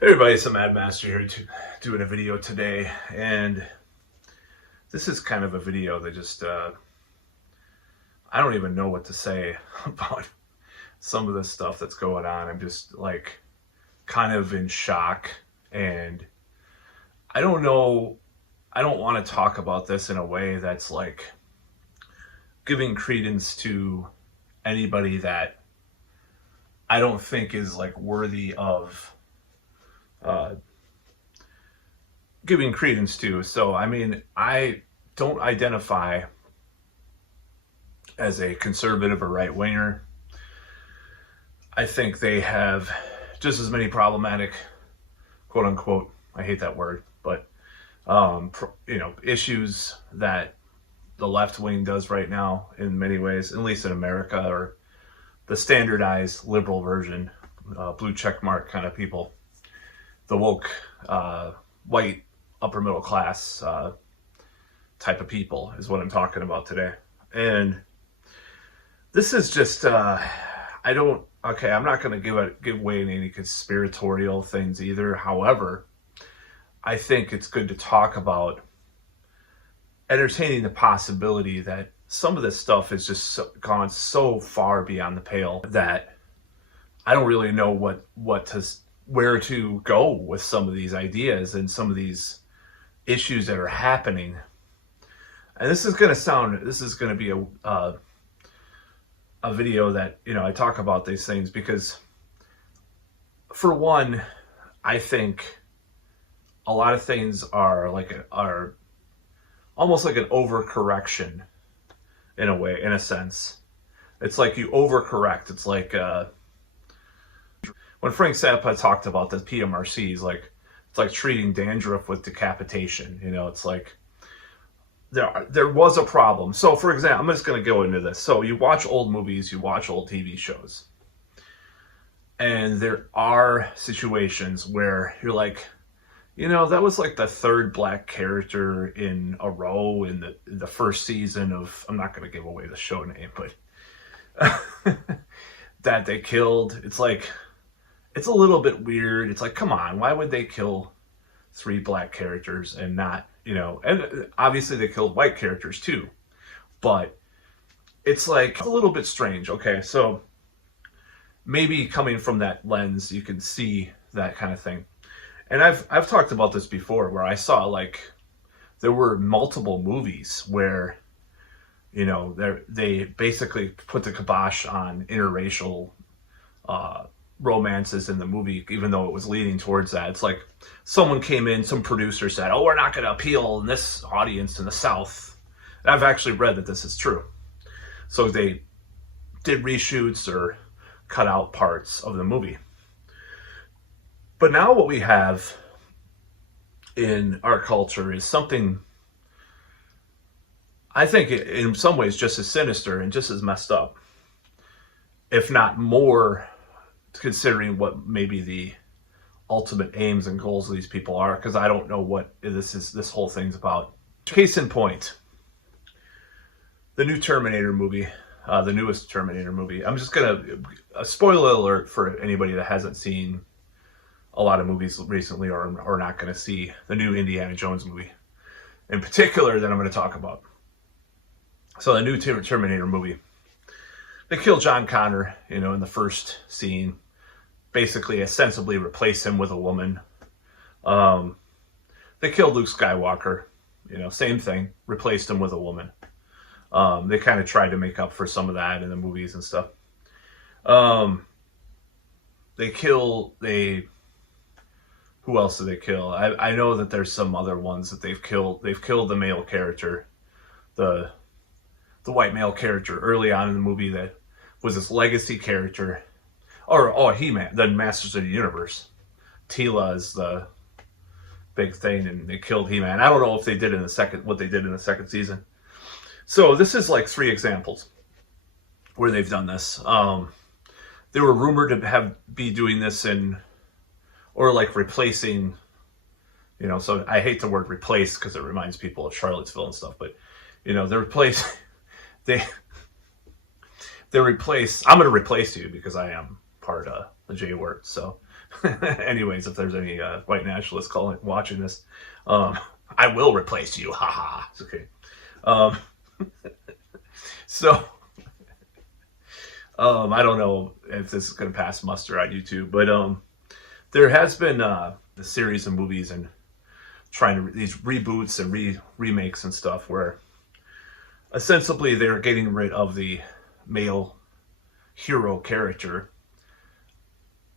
Hey everybody, it's the Mad Master here doing a video today, and this is kind of a video that just, I don't even know what to say about some of the stuff that's going on. I'm just like kind of in shock, and I don't know, I don't want to talk about this in a way that's like giving credence to anybody that I don't think is like worthy of giving credence to. So, I mean, I don't identify as a conservative or right winger. I think they have just as many problematic, quote unquote, I hate that word, but, issues that the left wing does right now in many ways, at least in America, or the standardized liberal version, blue check mark kind of people. The woke, white, upper middle class type of people is what I'm talking about today. And this is just, I'm not going to give way in any conspiratorial things either. However, I think it's good to talk about entertaining the possibility that some of this stuff has just gone so far beyond the pale that I don't really know where to go with some of these ideas and some of these issues that are happening. And this is going to be a video that, I talk about these things because, for one, I think a lot of things are almost like an overcorrection in a way, in a sense. It's like you overcorrect. It's like, when Frank Zappa talked about the PMRCs, it's like treating dandruff with decapitation. It's like there was a problem. So, for example, I'm just going to go into this. So you watch old movies, you watch old TV shows, and there are situations where you're like, that was like the third black character in a row in the first season of, I'm not going to give away the show name, but that they killed. It's like, it's a little bit weird. It's like, come on, why would they kill 3 black characters and not, and obviously they killed white characters too, but it's like a little bit strange. Okay, so maybe coming from that lens, you can see that kind of thing. And I've talked about this before, where I saw there were multiple movies where, they basically put the kibosh on interracial romances in the movie, even though it was leading towards that. It's like someone came in, some producer said, "Oh, we're not going to appeal in this audience in the South." And I've actually read that this is true. So they did reshoots or cut out parts of the movie. But now what we have in our culture is something, I think, in some ways just as sinister and just as messed up, if not more, considering what maybe the ultimate aims and goals of these people are, because I don't know what this whole thing's about. Case in point, the new Terminator movie, the newest Terminator movie. I'm just gonna, a spoiler alert for anybody that hasn't seen a lot of movies recently or not going to see the new Indiana Jones movie in particular that I'm going to talk about. So the new Terminator movie, they kill John Connor, in the first scene, basically ostensibly replace him with a woman. They killed Luke Skywalker, same thing, replaced him with a woman. They kind of tried to make up for some of that in the movies and stuff. Who else did they kill? I know that there's some other ones that they've killed. They've killed the male character, the white male character early on in the movie that was this legacy character. He-Man, the Masters of the Universe. Tila is the big thing, and they killed He-Man. I don't know if they did what they did in the second season. So this is like 3 examples where they've done this. They were rumored to be doing this or like replacing, so I hate the word replace because it reminds people of Charlottesville and stuff, but, they I'm going to replace you because I am part of the J word. So Anyways, if there's any white nationalists watching this, um, I will replace you. Haha. It's okay. Um, so I don't know if this is going to pass muster on YouTube, but there has been a series of movies and these reboots and remakes and stuff where ostensibly they're getting rid of the male hero character,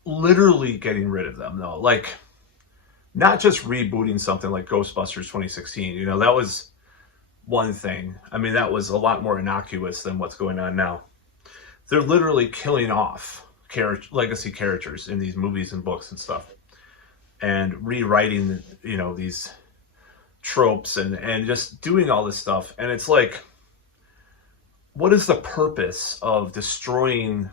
literally getting rid of them though. Like, not just rebooting something like Ghostbusters 2016, you know, that was one thing. I mean, that was a lot more innocuous than what's going on now. They're literally killing off legacy characters in these movies and books and stuff, and rewriting, you know, these tropes and just doing all this stuff. And it's like, what is the purpose of destroying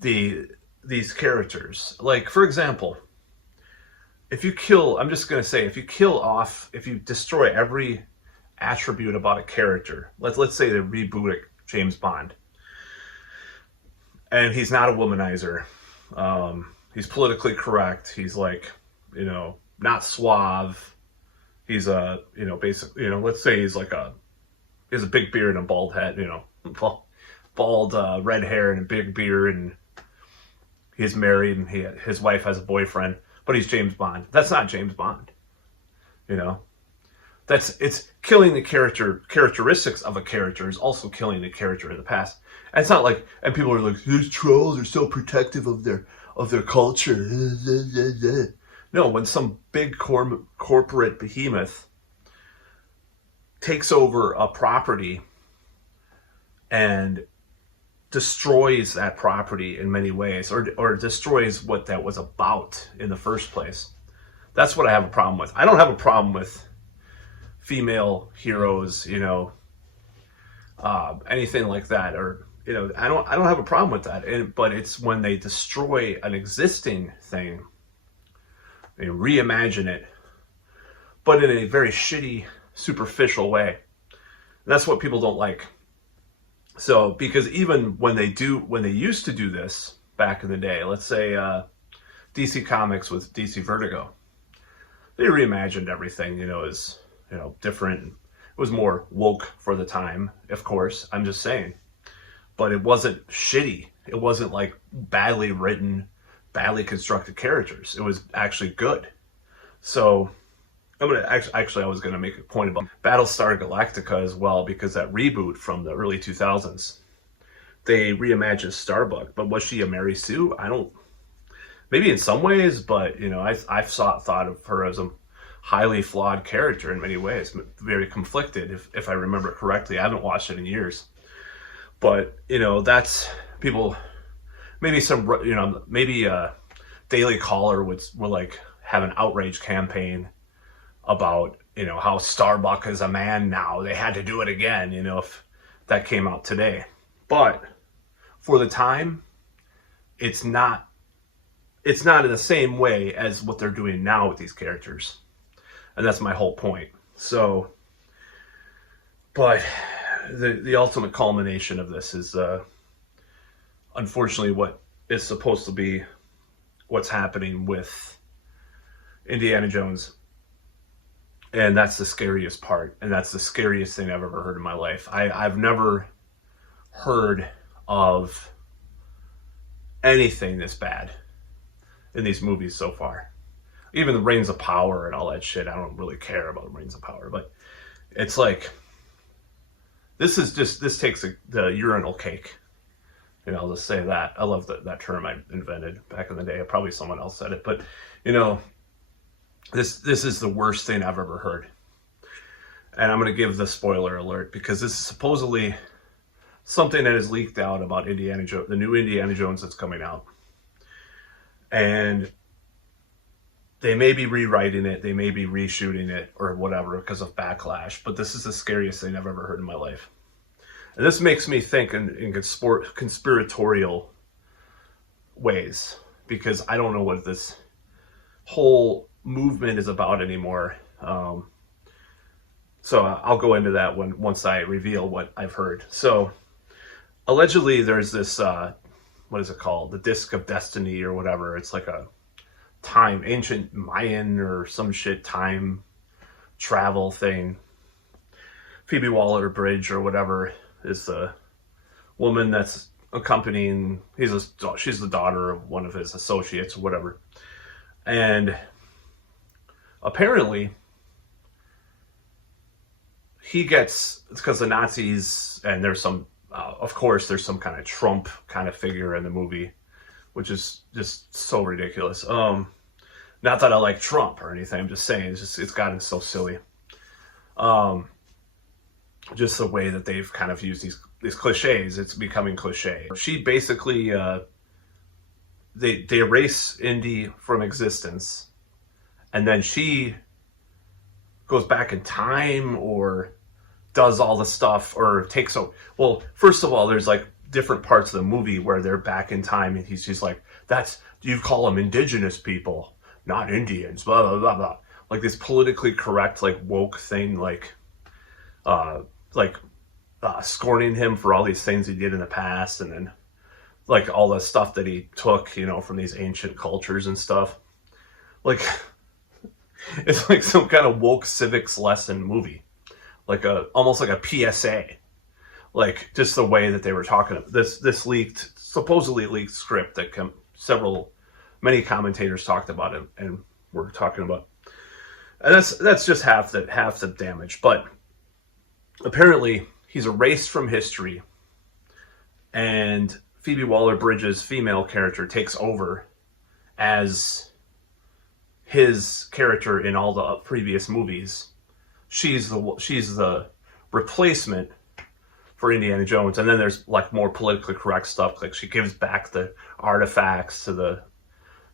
these characters? Like, for example, if you destroy every attribute about a character, let's say they reboot James Bond, and he's not a womanizer, he's politically correct, he's like, you know, not suave, he's you know, basically, you know, let's say he has a big beard and a bald head, you know, bald red hair and a big beard, and he's married and his wife has a boyfriend, but he's James Bond. That's not James Bond, you know. It's killing the characteristics of a character is also killing the character in the past. And it's not like, and people are like, these trolls are so protective of their culture. No, when some big corporate behemoth takes over a property and destroys that property in many ways, or destroys what that was about in the first place, that's what I have a problem with. I don't have a problem with female heroes, you know, anything like that, or, you know, I don't have a problem with that. But it's when they destroy an existing thing, they reimagine it, but in a very shitty, superficial way. And that's what people don't like. So, because even when they used to do this back in the day, let's say DC Comics with DC Vertigo, they reimagined everything, you know, as, you know, different. It was more woke for the time, of course, I'm just saying. But it wasn't shitty. It wasn't like badly written, badly constructed characters. It was actually good. So I'm gonna actually I was gonna make a point about Battlestar Galactica as well, because that reboot from the early 2000s, they reimagined Starbuck. But was she a Mary Sue? I don't. Maybe in some ways, but, you know, I've thought of her as a highly flawed character in many ways, very conflicted, if I remember correctly. I haven't watched it in years, but, you know, that's people. Maybe Daily Caller would like have an outrage campaign about, you know, how Starbuck is a man now. They had to do it again, you know, if that came out today. But for the time, it's not in the same way as what they're doing now with these characters. And that's my whole point. So, but the ultimate culmination of this is, unfortunately, what is supposed to be what's happening with Indiana Jones. And that's the scariest part. And that's the scariest thing I've ever heard in my life. I've never heard of anything this bad in these movies so far. Even the Rings of Power and all that shit, I don't really care about the Rings of Power. But it's like, this takes the urinal cake. You know, I'll just say that. I love that term I invented back in the day. Probably someone else said it. But, you know, this is the worst thing I've ever heard. And I'm going to give the spoiler alert, because this is supposedly something that is leaked out about the new Indiana Jones that's coming out. And they may be rewriting it, they may be reshooting it, or whatever, because of backlash. But this is the scariest thing I've ever heard in my life. And this makes me think in conspiratorial ways, because I don't know what this whole movement is about anymore. So I'll go into that once I reveal what I've heard. So allegedly there's this what is it called? The Disc of Destiny or whatever. It's like a ancient Mayan or some shit time travel thing. Phoebe Waller-Bridge or whatever is the woman that's accompanying. She's the daughter of one of his associates or whatever, and apparently he gets, it's because the Nazis, and there's some, of course, there's some kind of Trump kind of figure in the movie, which is just so ridiculous. Not that I like Trump or anything. I'm just saying it's gotten so silly. Just the way that they've kind of used these cliches, it's becoming cliche. She basically, they erase Indy from existence, and then she goes back in time or does all the stuff or takes over. Well, first of all, there's like different parts of the movie where they're back in time, and she's like, you call them indigenous people, not Indians, blah, blah, blah, blah. Like this politically correct, like woke thing, like scorning him for all these things he did in the past, and then like all the stuff that he took, from these ancient cultures and stuff. Like, it's like some kind of woke civics lesson movie, like almost like a PSA. Like just the way that they were talking about this supposedly leaked script that many commentators talked about it and were talking about. And that's just half the damage. But apparently he's erased from history, and Phoebe Waller-Bridge's female character takes over as his character in all the previous movies. She's the replacement for Indiana Jones, and then there's like more politically correct stuff, like she gives back the artifacts to the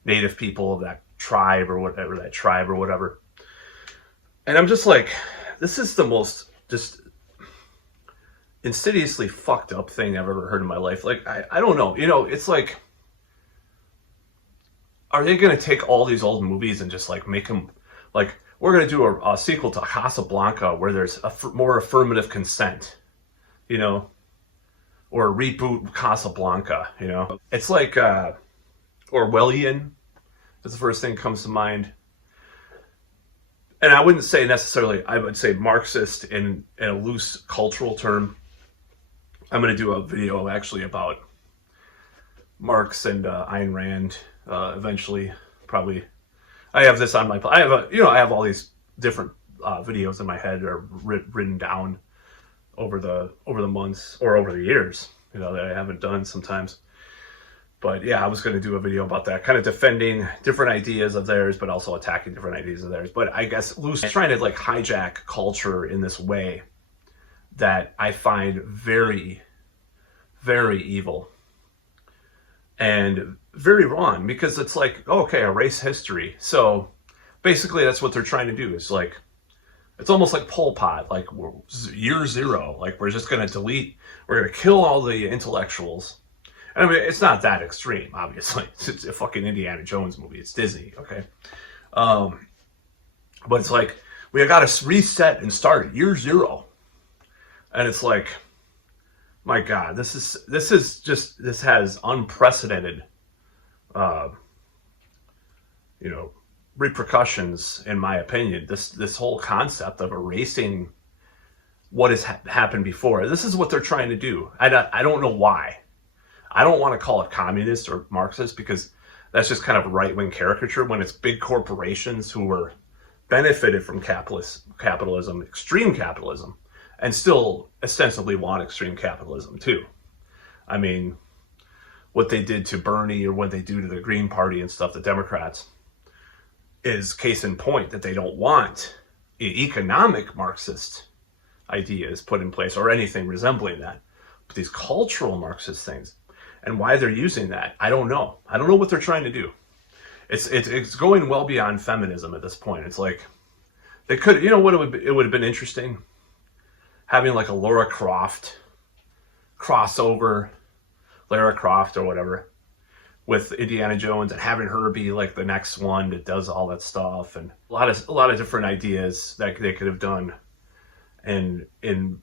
native people of that tribe or whatever. And I'm just like, this is the most just insidiously fucked up thing I've ever heard in my life. Like, I don't know. It's like, are they going to take all these old movies and just like make them like, we're going to do a sequel to Casablanca where there's more affirmative consent, or reboot Casablanca, It's like Orwellian is the first thing that comes to mind. And I wouldn't say necessarily, I would say Marxist in a loose cultural term. I'm going to do a video actually about Marx and Ayn Rand eventually, probably. I have this on my, I have all these different videos in my head that are written down over the months or over the years, that I haven't done sometimes. But yeah, I was going to do a video about that, kind of defending different ideas of theirs, but also attacking different ideas of theirs. But I guess loose trying to like hijack culture in this way that I find very, very evil and very wrong, because it's like, okay, erase history. So basically that's what they're trying to do. Is like, it's almost like Pol Pot, like year zero, like we're just going to delete, we're going to kill all the intellectuals. And I mean, it's not that extreme, obviously. It's a fucking Indiana Jones movie. It's Disney, okay? But it's like, we got to reset and start at year zero. And it's like, my God, this has unprecedented, repercussions, in my opinion. This whole concept of erasing what has happened before. This is what they're trying to do. I don't know why. I don't want to call it communist or Marxist, because that's just kind of a right-wing caricature when it's big corporations who were benefited from capitalism, extreme capitalism, and still ostensibly want extreme capitalism too. I mean, what they did to Bernie or what they do to the Green Party and stuff, the Democrats, is case in point that they don't want economic Marxist ideas put in place or anything resembling that. But these cultural Marxist things, and why they're using that, I don't know. I don't know what they're trying to do. It's going well beyond feminism at this point. It's like, they could, it would have been interesting having like a Lara Croft crossover, Lara Croft or whatever, with Indiana Jones, and having her be like the next one that does all that stuff, and a lot of different ideas that they could have done, and in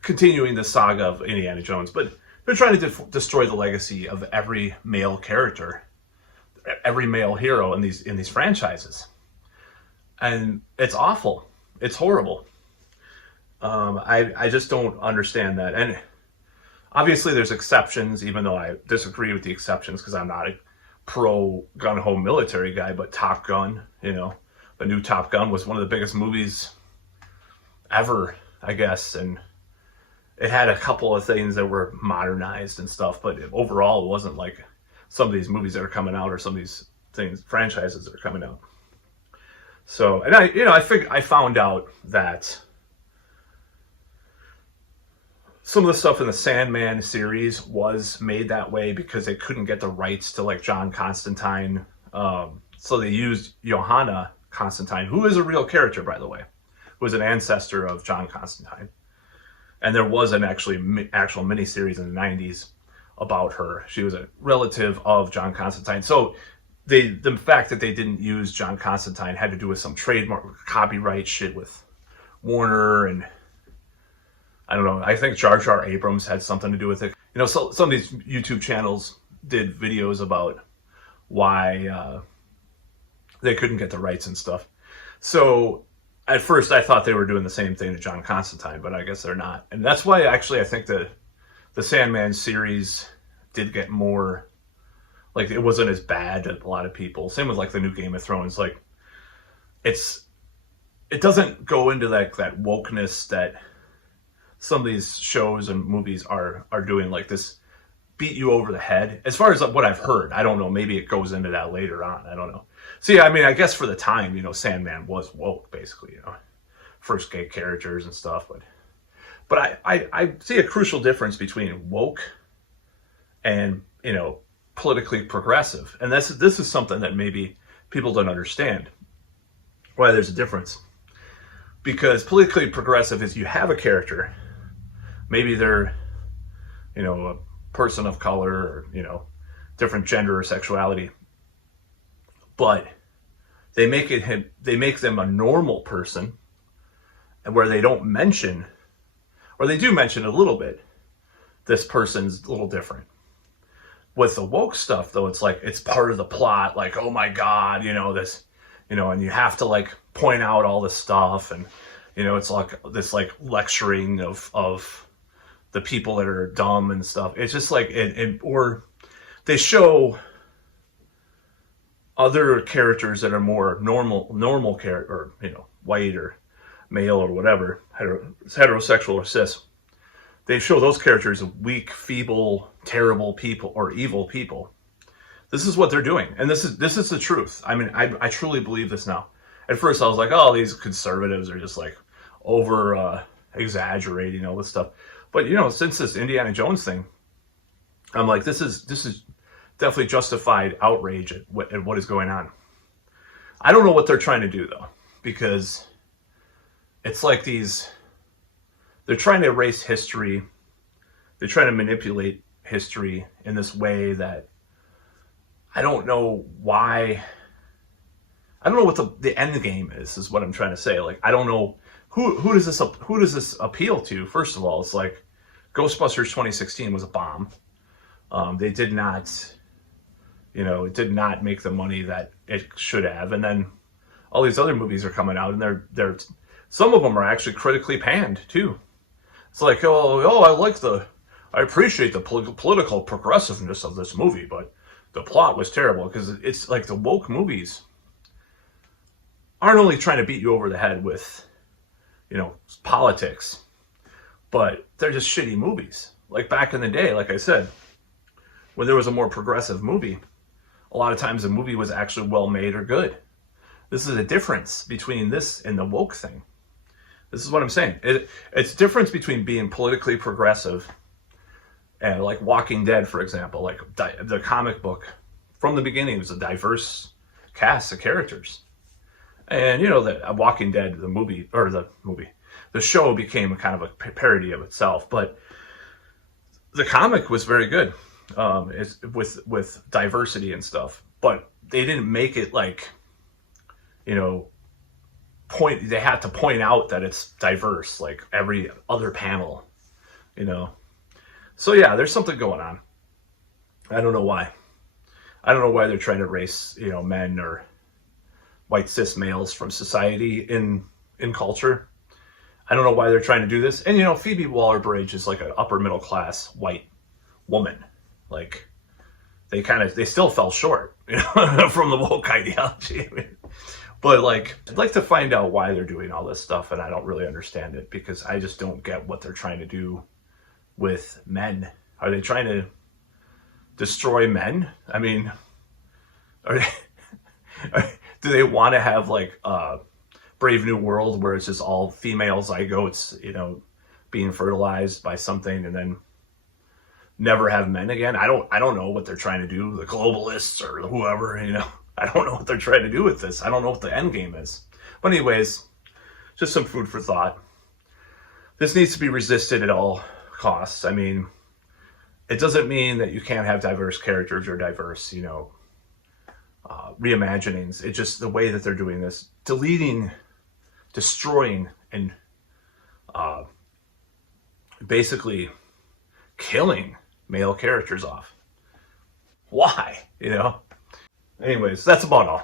continuing the saga of Indiana Jones. But they're trying to destroy the legacy of every male character, every male hero in these franchises, and it's awful. It's horrible. I just don't understand that. And obviously there's exceptions, even though I disagree with the exceptions because I'm not a pro gun-ho military guy. But Top Gun, the new Top Gun was one of the biggest movies ever, I guess, and it had a couple of things that were modernized and stuff, but overall it wasn't like some of these movies that are coming out or some of these franchises that are coming out. So, and I found out that some of the stuff in the Sandman series was made that way because they couldn't get the rights to like John Constantine. So they used Johanna Constantine, who is a real character, by the way, who was an ancestor of John Constantine. And there was an actual miniseries in the 90s about her. She was a relative of John Constantine. So the fact that they didn't use John Constantine had to do with some trademark copyright shit with Warner, and I don't know. I think Jar Jar Abrams had something to do with it. So some of these YouTube channels did videos about why they couldn't get the rights and stuff. So at first I thought they were doing the same thing to John Constantine, but I guess they're not. And that's why actually I think the Sandman series did get more, like, it wasn't as bad to a lot of people. Same with like the new Game of Thrones. Like, it doesn't go into that wokeness that some of these shows and movies are doing, like this beat you over the head. As far as what I've heard, I don't know, maybe it goes into that later on. I don't know. See, I mean, I guess for the time, Sandman was woke, basically, first gay characters and stuff. But I see a crucial difference between woke and, politically progressive. And this is something that maybe people don't understand, why there's a difference. Because politically progressive is you have a character, maybe they're, a person of color or, different gender or sexuality, but they make them a normal person, and where they don't mention, or they do mention a little bit, this person's a little different. With the woke stuff, though, it's like it's part of the plot. Like, oh my God, this, and you have to like point out all this stuff, and it's like this like lecturing of the people that are dumb and stuff. It's just like or they show other characters that are more normal character, or white or male or whatever, heterosexual or cis. They show those characters as weak, feeble, terrible people or evil people. This is what they're doing, and this is the truth. I mean, I truly believe this now. At first, I was like, oh, these conservatives are just like over exaggerating all this stuff. But since this Indiana Jones thing, I'm like, this is definitely justified outrage at what is going on. I don't know what they're trying to do though, because it's like they're trying to erase history. They're trying to manipulate history in this way that I don't know why. I don't know what the end game is what I'm trying to say. Like, I don't know who does this appeal to. First of all, it's like Ghostbusters 2016 was a bomb. They did not, it did not make the money that it should have. And then all these other movies are coming out, and they're some of them are actually critically panned too. It's like, I appreciate the political progressiveness of this movie, but the plot was terrible. Because it's like the woke movies aren't only trying to beat you over the head with, politics, but they're just shitty movies. Like back in the day, like I said, when there was a more progressive movie, a lot of times the movie was actually well made or good. This is a difference between this and the woke thing. This is what I'm saying. It's difference between being politically progressive and like Walking Dead, for example, like the comic book from the beginning was a diverse cast of characters. And that Walking Dead, the show became a kind of a parody of itself, but the comic was very good, with diversity and stuff. But they didn't make it like, they had to point out that it's diverse, like every other panel, So yeah, there's something going on. I don't know why. I don't know why they're trying to erase, men or white cis males from society in culture. I don't know why they're trying to do this. And Phoebe Waller-Bridge is like an upper middle class white woman. Like they still fell short, from the woke ideology. But like, I'd like to find out why they're doing all this stuff, and I don't really understand it because I just don't get what they're trying to do with men. Are they trying to destroy men? I mean, are they, do they want to have like a Brave New World where it's just all female zygotes, being fertilized by something and then never have men again? I don't know what they're trying to do, the globalists or whoever, I don't know what they're trying to do with this. I don't know what the end game is. But anyways, just some food for thought. This needs to be resisted at all costs. I mean, it doesn't mean that you can't have diverse characters or diverse, reimaginings. It's just the way that they're doing this, deleting, destroying, and basically killing male characters off. Why? Anyways, that's about all.